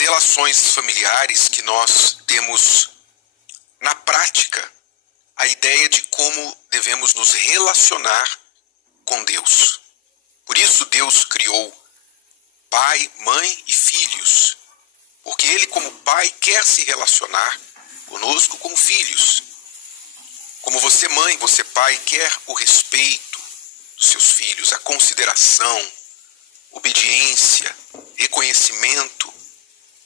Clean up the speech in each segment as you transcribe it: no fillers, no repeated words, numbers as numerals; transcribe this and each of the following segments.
relações familiares que nós temos na prática a ideia de como devemos nos relacionar com Deus. Por isso Deus criou pai, mãe e filhos, porque Ele, como pai, quer se relacionar conosco como filhos. Como você, mãe, você, pai, quer o respeito dos seus filhos, a consideração, obediência, reconhecimento,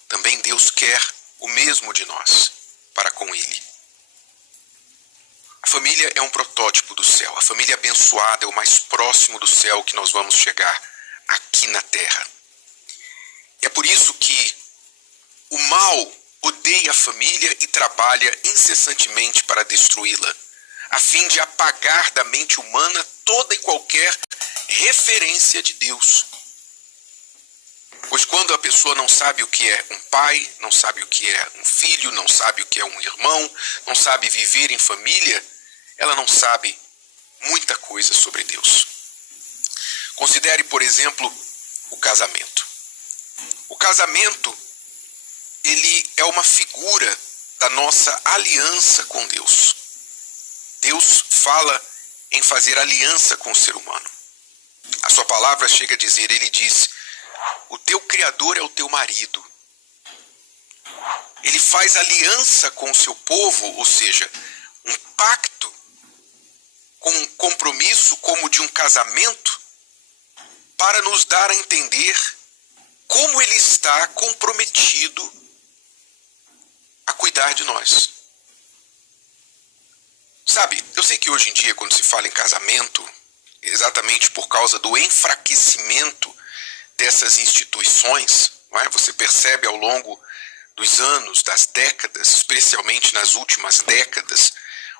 também Deus quer o mesmo de nós para com Ele. A família é um protótipo do céu. A família abençoada é o mais próximo do céu que nós vamos chegar aqui na terra. E é por isso que o mal odeia a família e trabalha incessantemente para destruí-la, a fim de apagar da mente humana toda e qualquer referência de Deus. Pois quando a pessoa não sabe o que é um pai, não sabe o que é um filho, não sabe o que é um irmão, não sabe viver em família, ela não sabe muita coisa sobre Deus. Considere, por exemplo, o casamento. O casamento, ele é uma figura da nossa aliança com Deus. Deus fala em fazer aliança com o ser humano. A sua palavra chega a dizer, ele diz, o teu Criador é o teu marido. Ele faz aliança com o seu povo, ou seja, um pacto com um compromisso como de um casamento, para nos dar a entender como ele está comprometido a cuidar de nós. Sabe, eu sei que hoje em dia, quando se fala em casamento, exatamente por causa do enfraquecimento dessas instituições, não é? Você percebe ao longo dos anos, das décadas, especialmente nas últimas décadas,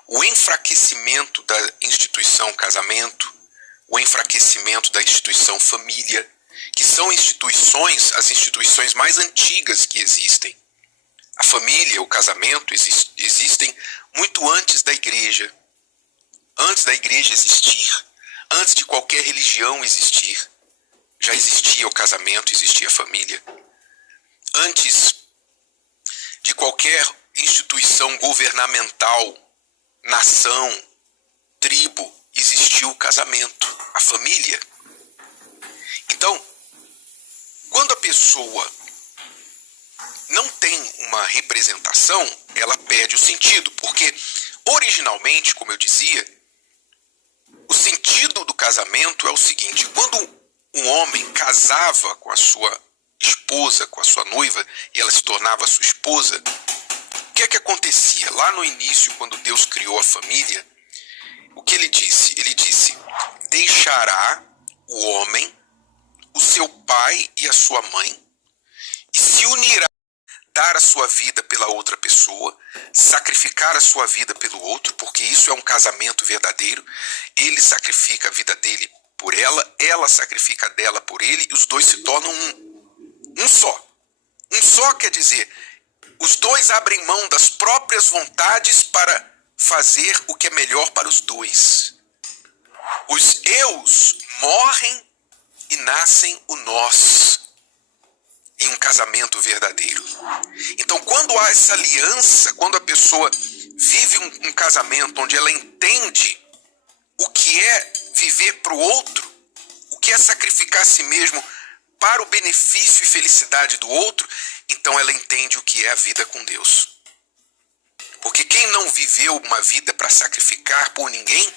o enfraquecimento da instituição casamento, o enfraquecimento da instituição família, que são as instituições mais antigas que existem. A família, o casamento existem muito antes da igreja existir, antes de qualquer religião existir. Já existia o casamento, existia a família. Antes de qualquer instituição governamental, nação, tribo, existiu o casamento, a família. Então, quando a pessoa não tem uma representação, ela perde o sentido, porque originalmente, como eu dizia, o sentido do casamento é o seguinte: quando um homem casava com a sua esposa, com a sua noiva, e ela se tornava sua esposa, o que é que acontecia? Lá no início, quando Deus criou a família, o que ele disse? Ele disse, deixará o homem, o seu pai e a sua mãe, e se unirá, dar a sua vida pela outra pessoa, sacrificar a sua vida pelo outro, porque isso é um casamento verdadeiro. Ele sacrifica a vida dele por ela, ela sacrifica a dela por ele, e os dois se tornam um só. Um só quer dizer, os dois abrem mão das próprias vontades para fazer o que é melhor para os dois. Os eus morrem e nascem o nós em um casamento verdadeiro. Então, quando há essa aliança, quando a pessoa vive um casamento onde ela entende o que é viver para o outro, o que é sacrificar a si mesmo para o benefício e felicidade do outro, então ela entende o que é a vida com Deus. Porque quem não viveu uma vida para sacrificar por ninguém,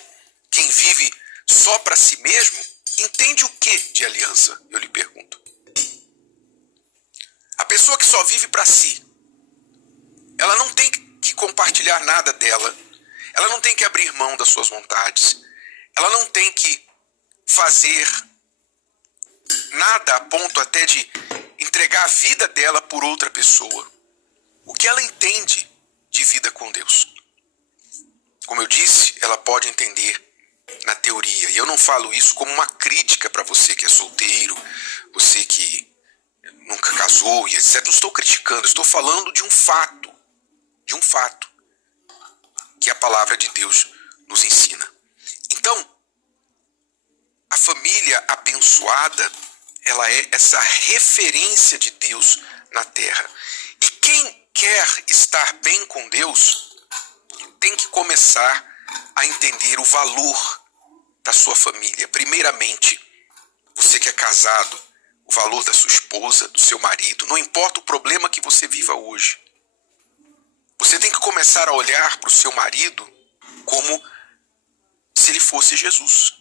quem vive só para si mesmo, entende o que de aliança? Eu lhe pergunto. A pessoa que só vive para si, ela não tem que compartilhar nada dela, ela não tem que abrir mão das suas vontades, ela não tem que fazer nada a ponto até de entregar a vida dela por outra pessoa. O que ela entende de vida com Deus? Como eu disse, ela pode entender na teoria. E eu não falo isso como uma crítica para você que é solteiro, você que nunca casou e etc. Não estou criticando, estou falando de um fato que a palavra de Deus nos ensina. Então, a família abençoada, ela é essa referência de Deus na terra. E quem quer estar bem com Deus tem que começar a entender o valor da sua família. Primeiramente, você que é casado, o valor da sua esposa, do seu marido, não importa o problema que você viva hoje. Você tem que começar a olhar para o seu marido como se ele fosse Jesus.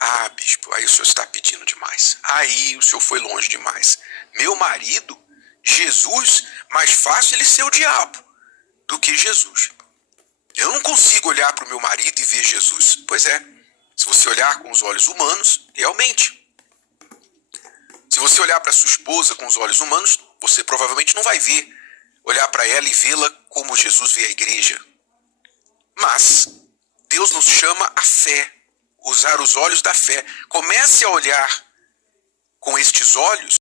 Ah, bispo, aí o senhor está pedindo demais. Aí o senhor foi longe demais. Meu marido, Jesus, mais fácil ele ser o diabo do que Jesus. Eu não consigo olhar para o meu marido e ver Jesus. Pois é, se você olhar com os olhos humanos, realmente. Se você olhar para sua esposa com os olhos humanos, você provavelmente não vai olhar para ela e vê-la como Jesus vê a igreja. Mas Deus nos chama a fé, usar os olhos da fé. Comece a olhar com estes olhos